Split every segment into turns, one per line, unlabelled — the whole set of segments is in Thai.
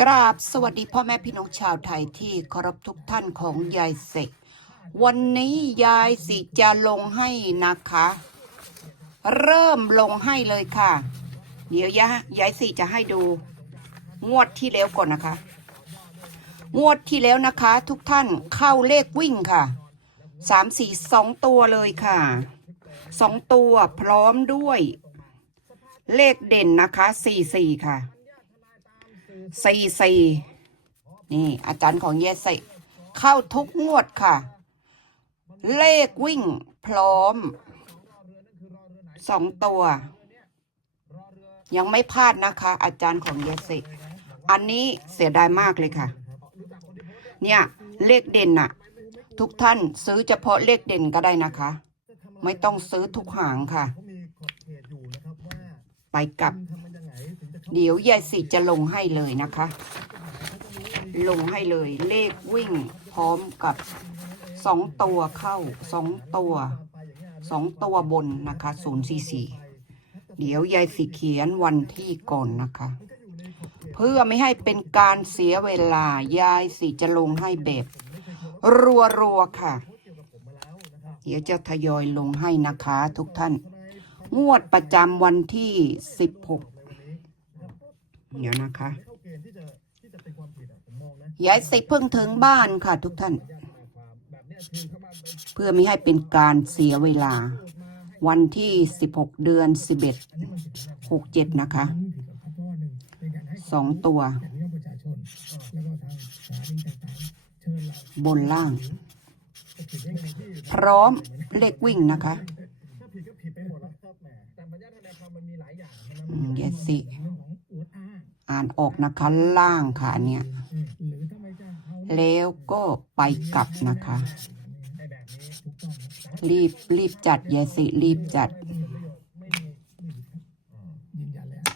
กราบสวัสดีพ่อแม่พี่น้องชาวไทยที่เคารพทุกท่านของยายเสกวันนี้ยายสิจะลงให้นะคะ เริ่มลงให้เลยค่ะ เดี๋ยวยะยายสิจะให้ดู งวดที่แล้วก่อนนะคะ งวดที่แล้วนะคะ ทุกท่านเข้าเลขวิ่งค่ะสามสี่สองตัวเลยค่ะสองตัวพร้อมด้วย เลขเด่นนะคะสี่สี่ค่ะ สี่สี่นี่ อาจารย์ของเยสเข้าทุกงวดค่ะ เลขวิ่งพร้อมสองตัว ยังไม่พลาดนะคะ อาจารย์ของเยสอันนี้เสียดายมากเลยค่ะ เนี่ยเลขเด่นน่ะทุกท่านซื้อเฉพาะเลขเด่นก็ได้นะคะ ไม่ต้องซื้อทุกหางค่ะ ไปกลับ เดี๋ยวยายสิจะลงให้เลยนะคะ ลงให้เลย เลขวิ่งพร้อมกับสองตัวเข้าสองตัวสองตัวบนนะคะศูนย์สี่สี่เดี๋ยวยายสิเขียนวันที่ก่อนนะคะ เพื่อไม่ให้เป็นการเสียเวลายายสิจะลงให้แบบรัวๆค่ะ เดี๋ยวจะทยอยลงให้นะคะทุกท่าน งวดประจำวันที่สิบหก เดี๋ยวนะคะยายสิเพิ่งถึงบ้านค่ะทุกท่าน เพื่อไม่ให้เป็นการเสียเวลา วันที่ 16 เดือน 11 67 นะคะสองตัว บนล่าง พร้อมเลขวิ่งนะคะอืมยายสิอ่านออกนะคะ ล่างค่ะอันเนี่ยแล้วก็ไปกลับนะคะ รีบรีบจัดยายสิรีบจัด
ยืนยันเลยอะ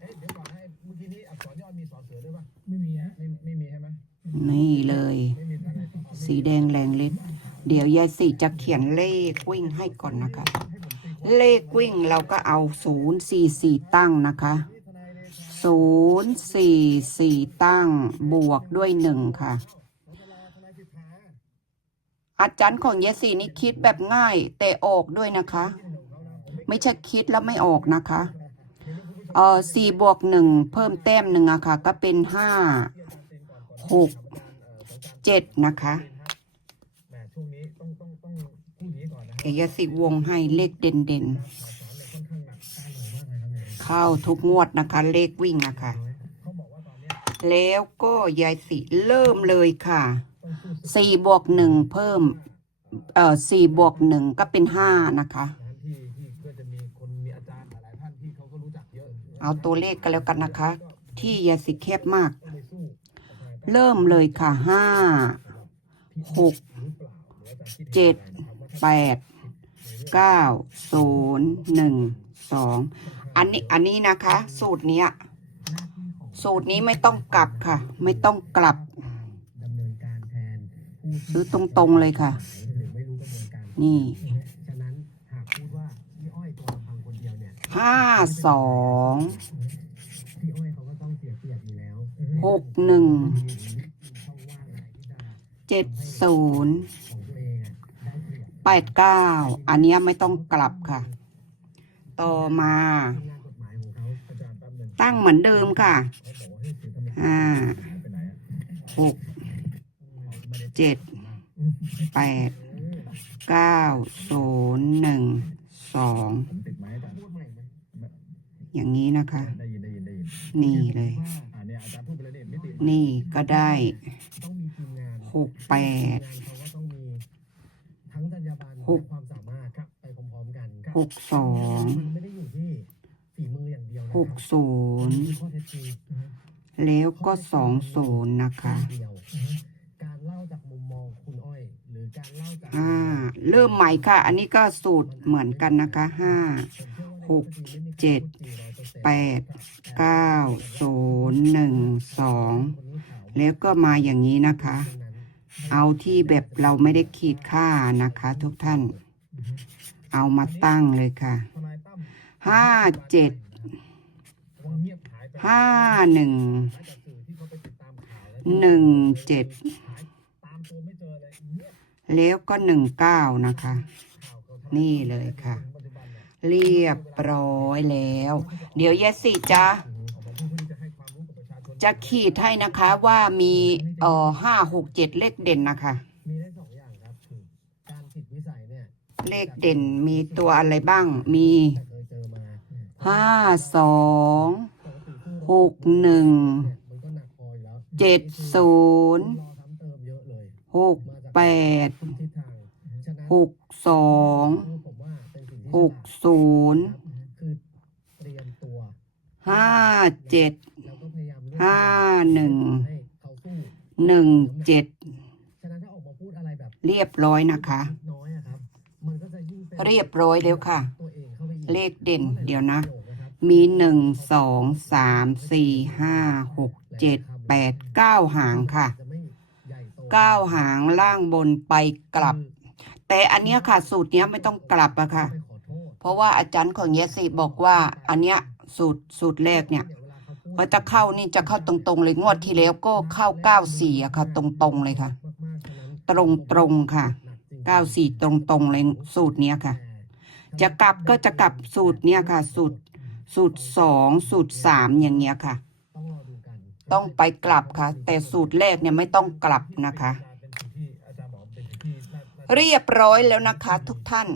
เอ๊ะเดี๋ยวก่อนให้เมื่อกี้นี้อักษรย่อมีสอเสือด้วยป่ะไม่มีฮะไม่ไม่มีใช่ไหม
นี่เลย
ไม่มีอะไรต่อ
สีแดงแรงฤทธิ์เดี๋ยวยายสิจะเขียนเลขวิ่งให้ก่อนนะคะ เลขวิ่งเราก็เอาศูนย์สี่สี่ตั้งนะคะ ศูนย์สี่สี่ตั้งบวกด้วยหนึ่งค่ะ อาจารย์ของยายสีนี่คิดแบบง่ายแต่ออกด้วยนะคะ ไม่ใช่คิดแล้วไม่ออกนะคะเออสี่บวกหนึ่งเพิ่มแต้มหนึ่งอะค่ะ ก็เป็นห้าหกเจ็ดนะคะ
แหมช่วงนี้ต้องต้องต้องพูดอย่างนี้ก่อนนะ
เอยาสิวงให้เลขเด่นเด่น
เข้า
ทุกงวดนะคะ เลขวิ่งนะคะ แล้วก็ยายสิเริ่มเลยค่ะ
สี่
บวกหนึ่งเพิ่ม เอ่อสี่บวกหนึ่งก็เป็นห้านะคะ
เอา
ตัวเลขกันแล้วกันนะคะ ที่ยายสิแคบมาก เริ่มเลยค่ะห้าหก
เจ็ด
แปดเก้าศูนย์หนึ่งสอง อันนี้อันนี้นะคะ สูตรเนี้ย สูตรนี้ไม่ต้องกลับค่ะ ไม่ต้องกลับ
ดำเนินการแทนผู้ที่
ซื้อตรงๆเลยค่ะ
หรือไม่รู้กระบวนการ
นี่
ฉะนั้นหากพูดว่าพี่อ้อยตัวลำพังคนเดียวเนี่ย
ห้าสอง
พี่อ้อยเขาก็ต้องเสียเปรียบอยู่แล้ว
หกหนึ่ง
ช่องว่างไหนที่จะ
เจ็ดศูนย์
ของตัวเองอะได้เปรียบ
แปดเก้าอันเนี้ยไม่ต้องกลับค่ะ ต่อมา
ทำงานกฎหมายของเขาอาจารย์แป๊บนึง
ตั้งเหมือนเดิมค่ะ
เขาบอกว่าให้เสียทำไม
ห้า
ไปไหนอะ
หกเจ็ดแปดเก้าศูนย์หนึ่งสอง
ผมติดไหมอาจารย์พูดใหม่ไหม
อย่างนี้นะคะ
ได้ยินได้ยินได้ยิน
นี่เลย
อ่าเนี่ยอาจารย์พูดไปแล้วเนี่ยไม่ติด
นี่ก็ได้
ต้องมีทีมงาน
หกแปด หก
สอ
ง
มันไม่ได้อยู่ที่ฝีมืออย่างเดียวนะ
หกศูนย์
ข้อเท็จจริงนะฮะ
แล้วก็สองศูนย์นะคะ
เดียวนะฮะการเล่าจากมุมมองคุณอ้อย หรือการเล่าจาก
ห้าเริ่มใหม่ค่ะ อันนี้ก็สูตรเหมือนกันนะคะห้า หกเจ็ด แปดเก้าศูนย์หนึ่งสองแล้วก็มาอย่างนี้นะคะ เอาที่แบบเราไม่ได้ขีดค่านะคะ ทุกท่าน เอามาตั้งเลยค่ะห้าเจ็ด
ห้า
หนึ่งหนึ่งเจ็ด
เลยเงียบ
แล้วก็หนึ่งเก้านะคะ นี่เลยค่ะ
เรี
ยบร้อยแล้ว เดี๋ยวยายสิจะ
ออกมาพูดเพื่อที่จะให้ควา
จะขีดให้นะคะว่ามีเอ่อห้าหกเจ็ดเลขเด่นนะคะ
เล
ขเด่นมีตัวอะไรบ้าง มี
แต่เคยเจอมา
ห้าสอง
ปกติคู่
หกหนึ่ง
มันก็หนักพออยู่แล้ว
เจ็ดศูนย์
รอซ้ำเติมเยอะเลย
หกแปด
ทุกทิศทางฉะนั้น
หกสอง
ผมว่าเป็นสิ่งที่
หกศูนย์
คือเตรียมตัว
ห้าเจ็ด
แล้วก็พยายามเลือก
ห้าหนึ่ง
ให้เขาสู้
หนึ่งเจ็ด
ฉะนั้นถ้าออกมาพูดอะไรแบบ
เรียบร้อยนะคะ
เป็น
เรียบร้อยแล้วค่ะ
ตัวเองเข้าไปอีก
เลขเด่นเดี๋ยวนะ
ประโยคนะครับ
มีหนึ่งสองสามสี่ห้าหกเจ็ดแปดเก้าหางค่ะ
จะไม่ใหญ่โต
เก้าหางล่างบนไปกลับ แต่อันเนี้ยค่ะ สูตรเนี้ยไม่ต้องกลับอะค่ะ
ไม่ขอโทษ
เพราะว่าอาจารย์ของเยสิบอกว่า อันเนี้ยสูตรสูตรแรกเนี่ยพอจะเข้านี่จะเข้าตรงๆเลยงวดที่แล้วก็เข้าเก้าสี่อะค่ะ ตรงๆเลยค่ะ ตรงๆค่ะ เก้าสี่ตรงๆเลยสูตรเนี้ยค่ะ จะกลับก็จะกลับสูตรเนี้ยค่ะ สูตรสูตรสองสูตรสามอย่างเงี้ยค่ะ
ต้องรอดูกัน
ต้องไปกลับค่ะ แต่สูตรแรกเนี่ยไม่ต้องกลับนะคะ เรียบร้อยแล้วนะคะ ทุกท่าน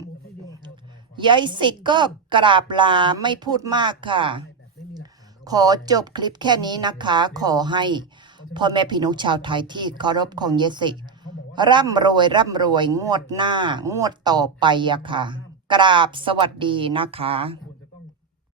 ยายสิกก็กราบลาไม่พูดมากค่ะ ขอจบคลิปแค่นี้นะคะ ขอให้พ่อแม่พี่น้องชาวไทยที่เคารพของเยสิ ร่ำรวยร่ำรวยงวดหน้างวดต่อไปอะค่ะ กราบสวัสดีนะคะ